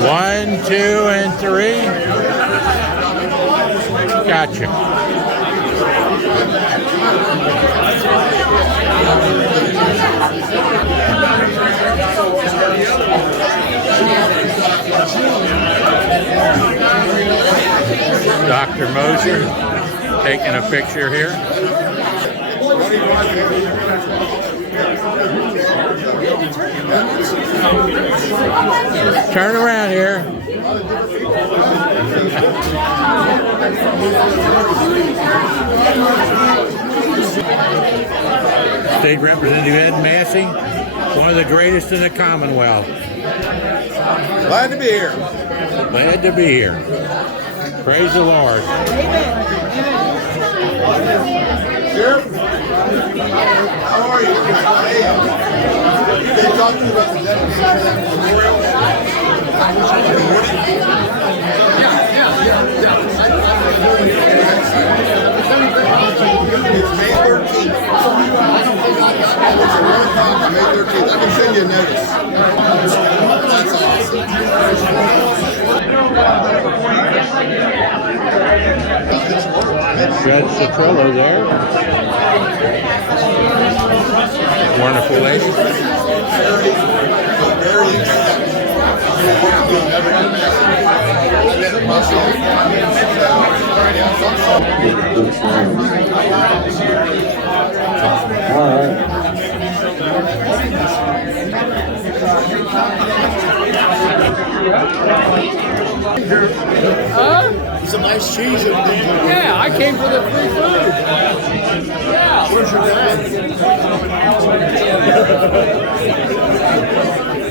One, 2, and 3. Gotcha. Dr. Moser taking a picture here. Turn around here. State Representative Ed Massey, one of the greatest in the Commonwealth. Glad to be here. Glad to be here. Praise the Lord. Sheriff, how are you? Hey, they talked to you about the dedication memorial. It's May 13th. It's a 1 o'clock on May 13th. I can send you a notice. That's awesome. Judge Citrillo there. Wonderful lady. All right. It's a nice cheese. Yeah, I came for the free food. Yeah. Where's your dad?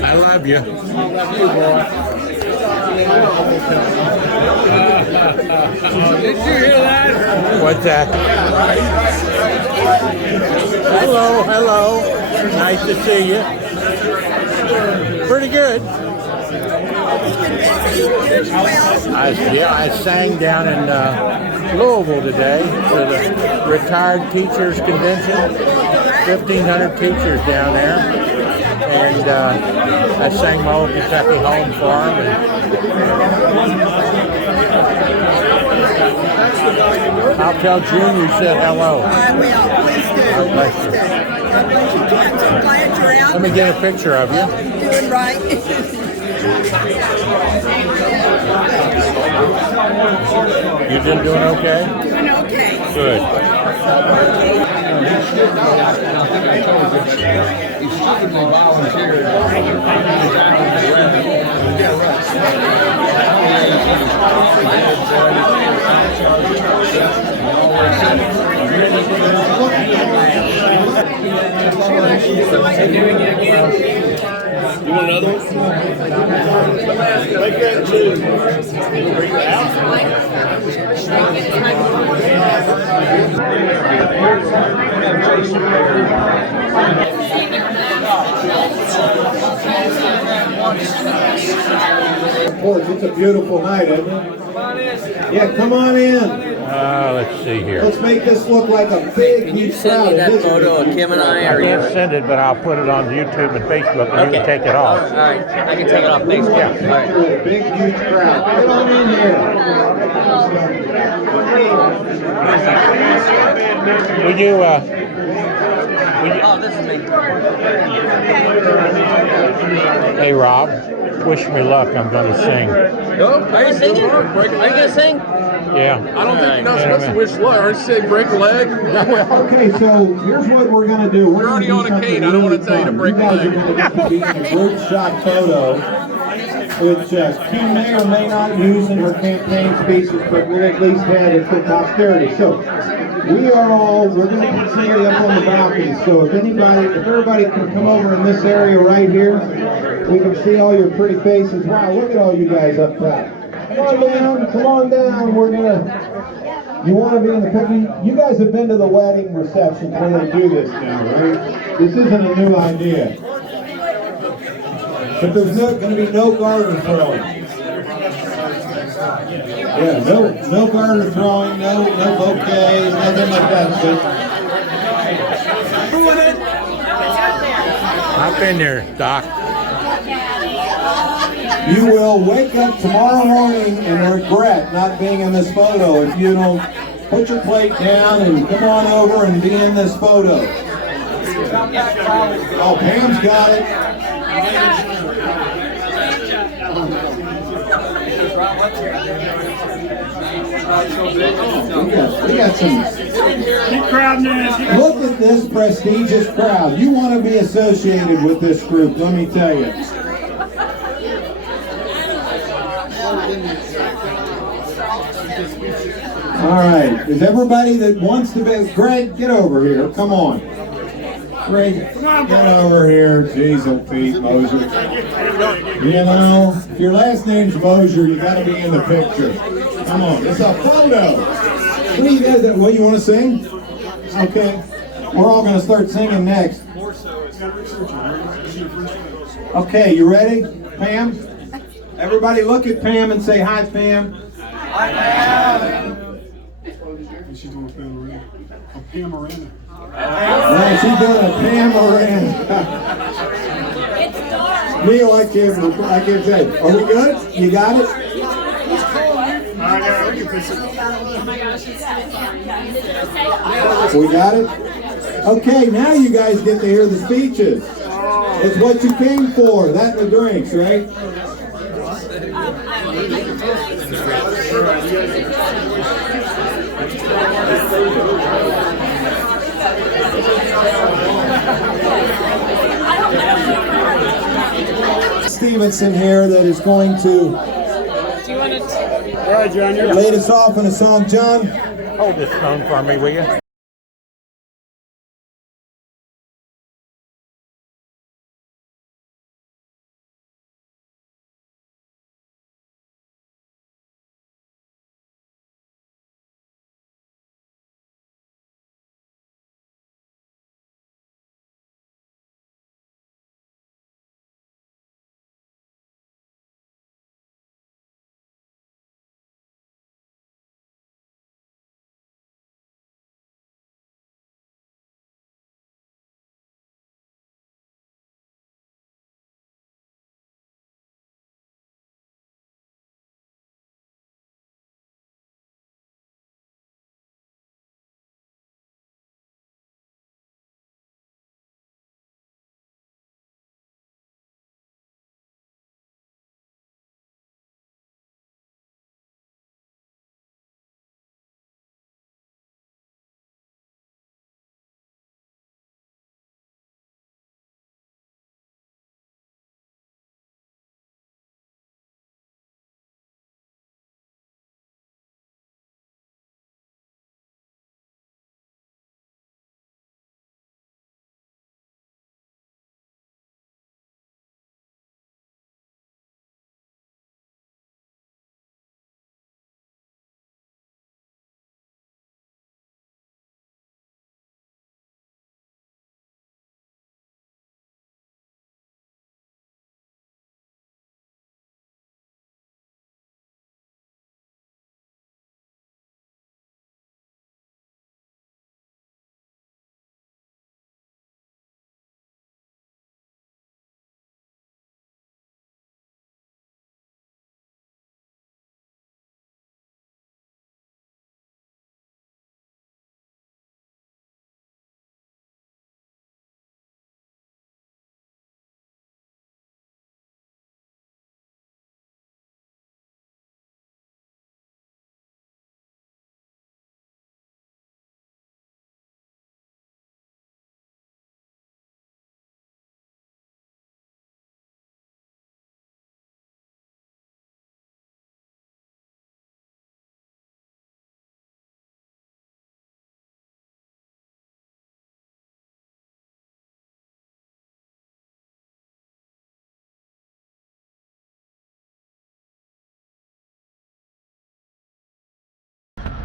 I love you. I love you, boy. Did you hear that? What's that? Hello, hello. Nice to see you. Pretty good. I sang down in Louisville today for the Retired Teachers Convention. 1,500 teachers down there. And I sang my old Kentucky home for them. I'll tell June you said hello. I will. Please do. God bless you. God bless you, Kenton. Glad you're out. Let me get a picture of you. Doing right. You been doing okay? Doing okay. Good. You want another one? Make that two. Bring that out. It's a beautiful night, isn't it? Yeah, come on in. Let's see here. Let's make this look like a big, huge crowd. Send me that photo of Kim and I, I or can't send it, but I'll put it on YouTube and Facebook, and you can take it off. All right, I can take it off Facebook. Yeah. All right. Big, huge crowd. Get on in here. Will you, Oh, this is me. hey Rob, wish me luck, I'm gonna sing. No, are you singing? Are you gonna sing? Yeah. I don't think you're not supposed to wish luck. Or say break a leg. Okay, so here's what we're going to do. We're already gonna on do a cane. something I don't really want to tell you to fun. break a guys leg. are going to get to be in a group shot photo, which Kim may or may not use in her campaign speeches, but we'll at least have it for posterity. So we're going to put somebody up on the balcony. So if everybody can come over in this area right here, we can see all your pretty faces. Wow, look at all you guys up top. Come on down, come on down. You want to be in the cookie? You guys have been to the wedding receptions where they do this now, right? This isn't a new idea. But there's going to be no garter throwing. Yeah, no garter throwing, no bouquets, nothing like that. Hop in there, Doc. You will wake up tomorrow morning and regret not being in this photo if you don't put your plate down and come on over and be in this photo. Oh, Pam's got it. We got some. Look at this prestigious crowd. You want to be associated with this group, let me tell you. All right, is everybody that wants to be, Greg, get over here, come on. Greg, get over here, jeez, oh Pete Moser. You know, if your last name's Moser, you gotta be in the picture. Come on, it's a photo. What do you guys, what, you wanna sing? Okay, we're all gonna start singing next. Okay, you ready, Pam? Everybody look at Pam and say hi, Pam. Hi, Pam. She's doing a Panorama. Yeah, she's doing a Panorama. It's dark. Neal, I can't say. Are we good? You got it? We got it? Okay, now you guys get to hear the speeches. It's what you came for, that and the drinks, right? Stephenson here that is going to Do you want to? All right, John, you're lead us off in a song. John? Hold this phone for me, will you?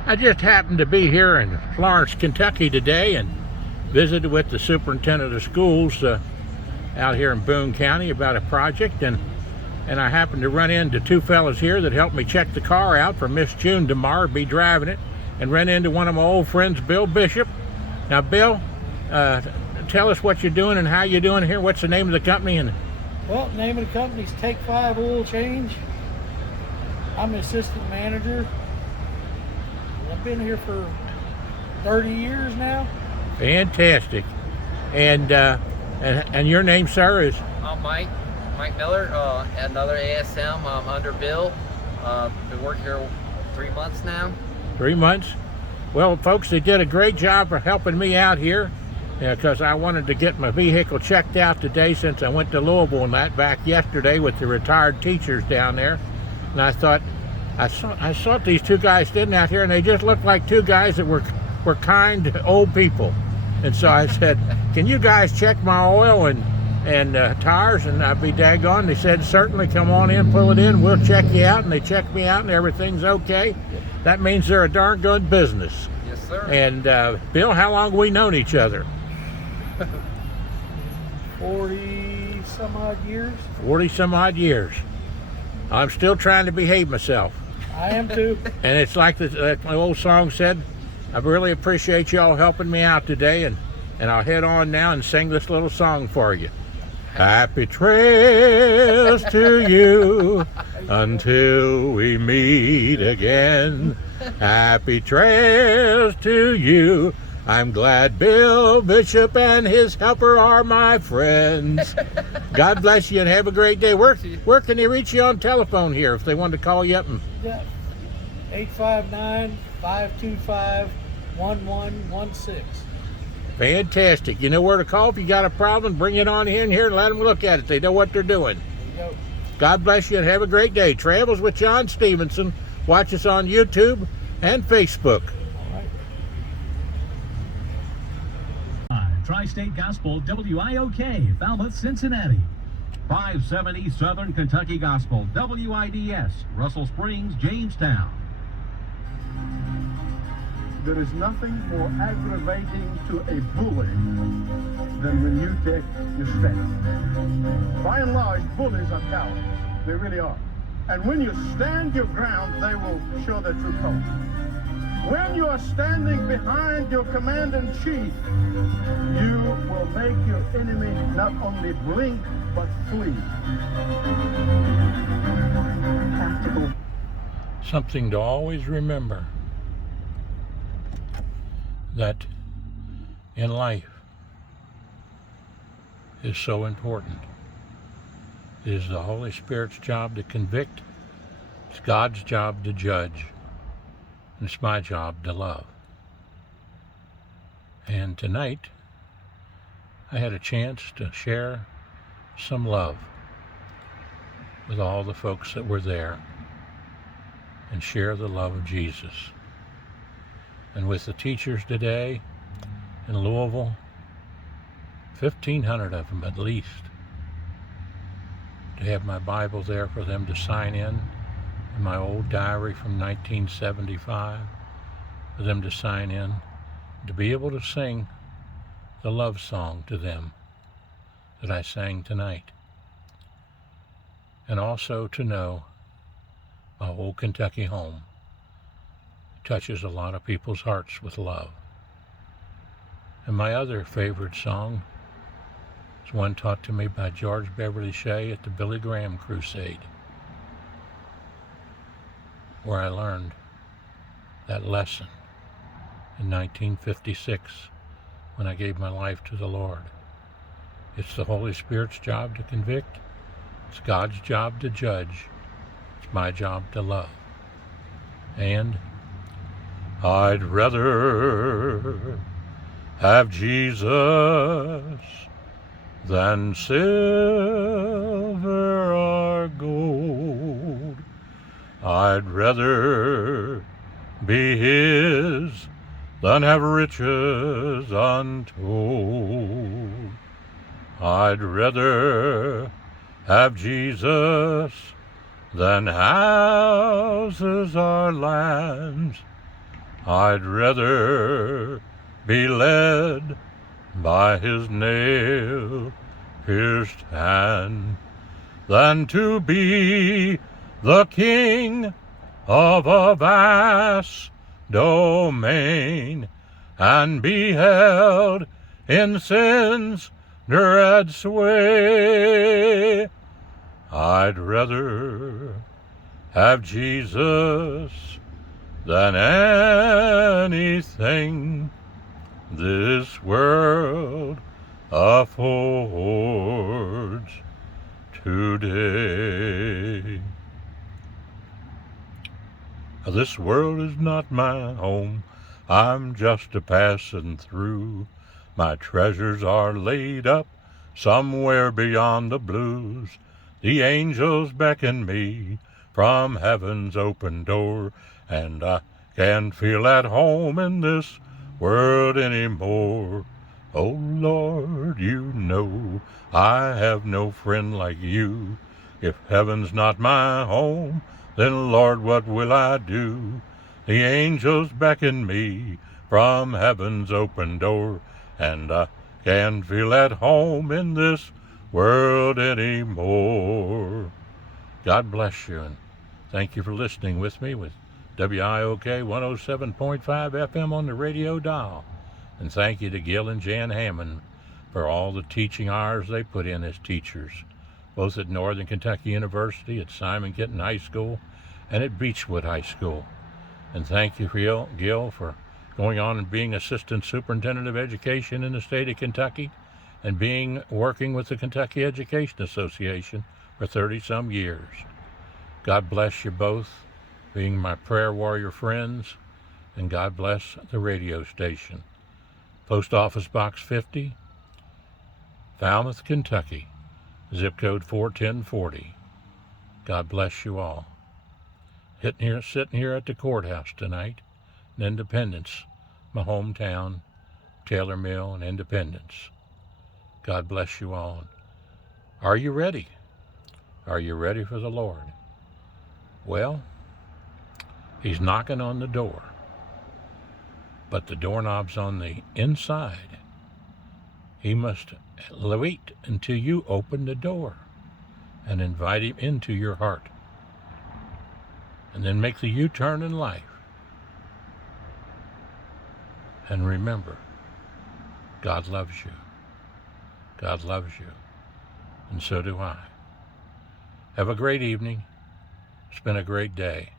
I just happened to be here in Florence, Kentucky today and visited with the superintendent of schools out here in Boone County about a project, and I happened to run into two fellas here that helped me check the car out for Miss June tomorrow, be driving it, and ran into one of my old friends, Bill Bishop. Now, Bill, tell us what you're doing and how you're doing here. What's the name of the company? And well, the name of the company is Take 5 Oil Change. I'm an assistant manager. I've been here for 30 years now. Fantastic. And your name, sir, is? I'm Mike Miller, another ASM. I'm under Bill. Been working here 3 months now. 3 months? Well, folks, they did a great job for helping me out here because I wanted to get my vehicle checked out today since I went to Louisville and that back yesterday with the retired teachers down there. And I thought, I saw these two guys sitting out here and they just looked like two guys that were kind old people. And so I said, can you guys check my oil and tires? And I'd be daggone. They said, certainly, come on in, pull it in, we'll check you out. And they checked me out and everything's okay. That means they're a darn good business. Yes, sir. And Bill, how long have we known each other? 40 some odd years. 40 some odd years. I'm still trying to behave myself. I am too. And it's like my old song said, I really appreciate y'all helping me out today, and I'll head on now and sing this little song for you. Happy trails to you until we meet again. Happy trails to you. I'm glad Bill Bishop and his helper are my friends. God bless you and have a great day. Where can they reach you on telephone here if they want to call you up? Yeah. 859-525-1116. Fantastic. You know where to call if you got a problem. Bring it on in here and let them look at it. They know what they're doing. There you go. God bless you and have a great day. Travels with John Stephenson. Watch us on YouTube and Facebook. Tri-State Gospel, WIOK, Falmouth, Cincinnati. 570 Southern Kentucky Gospel, WIDS, Russell Springs, Jamestown. There is nothing more aggravating to a bully than when you take your stand. By and large, bullies are cowards. They really are. And when you stand your ground, they will show their true color. When you are standing behind your commander-in-chief, you will make your enemy not only blink, but flee. Something to always remember, that in life is so important. It is the Holy Spirit's job to convict. It's God's job to judge. And it's my job to love. And tonight, I had a chance to share some love with all the folks that were there and share the love of Jesus. And with the teachers today in Louisville, 1,500 of them at least, to have my Bible there for them to sign in, and my old diary from 1975, for them to sign in, to be able to sing the love song to them that I sang tonight. And also to know my old Kentucky home touches a lot of people's hearts with love. And my other favorite song is one taught to me by George Beverly Shea at the Billy Graham Crusade, where I learned that lesson in 1956 when I gave my life to the Lord. It's the Holy Spirit's job to convict. It's God's job to judge. It's my job to love. And I'd rather have Jesus than silver or gold. I'd rather be His than have riches untold. I'd rather have Jesus than houses or lands. I'd rather be led by His nail-pierced hand than to be the king of a vast domain and be held in sin's dread sway. I'd rather have Jesus than anything this world affords today. This world is not my home, I'm just a passing through. My treasures are laid up somewhere beyond the blues. The angels beckon me from heaven's open door, and I can't feel at home in this world anymore. Oh Lord, you know I have no friend like you. If heaven's not my home, then Lord, what will I do? The angels beckon me from heaven's open door, and I can't feel at home in this world anymore. God bless you, and thank you for listening with me with WIOK 107.5 FM on the radio dial. And thank you to Gil and Jan Hammond for all the teaching hours they put in as teachers, both at Northern Kentucky University, at Simon Kenton High School, and at Beechwood High School. And thank you, Gil, for going on and being Assistant Superintendent of Education in the state of Kentucky and working with the Kentucky Education Association for 30-some years. God bless you both, being my prayer warrior friends, and God bless the radio station. Post Office Box 50, Falmouth, Kentucky, zip code 41040. God bless you all. Sitting here at the courthouse tonight in Independence, my hometown, Taylor Mill and Independence. God bless you all. Are you ready? Are you ready for the Lord? Well, He's knocking on the door, but the doorknob's on the inside. He must wait until you open the door and invite Him into your heart, and then make the U-turn in life. And remember, God loves you. God loves you, and so do I. Have a great evening. It's been a great day.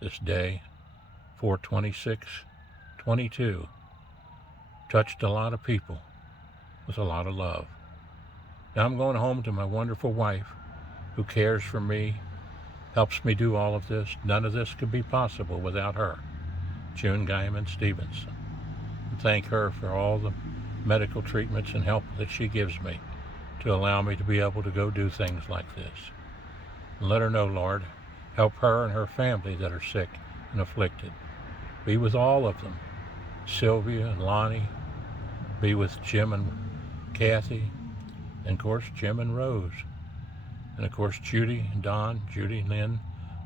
This day, 4/26/22, touched a lot of people with a lot of love. Now I'm going home to my wonderful wife who cares for me, helps me do all of this. None of this could be possible without her, June Guyman Stephenson. And thank her for all the medical treatments and help that she gives me to allow me to be able to go do things like this. And let her know, Lord, help her and her family that are sick and afflicted. Be with all of them, Sylvia and Lonnie. Be with Jim and Kathy, and of course Jim and Rose, and of course Judy and Don, Judy, Lynn,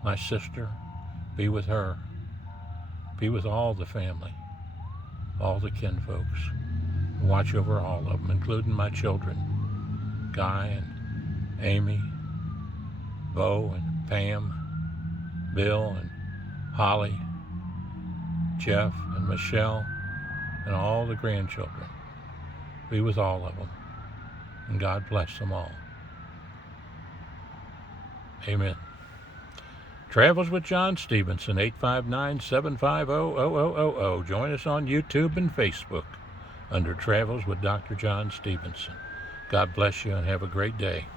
my sister. Be with her. Be with all the family, all the kinfolks. Watch over all of them, including my children, Guy and Amy, Bo and Pam, Bill and Holly, Jeff and Michelle, and all the grandchildren. Be with all of them, and God bless them all. Amen. Travels with John Stephenson, 859-750-0000. Join us on YouTube and Facebook under Travels with Dr. John Stephenson. God bless you and have a great day.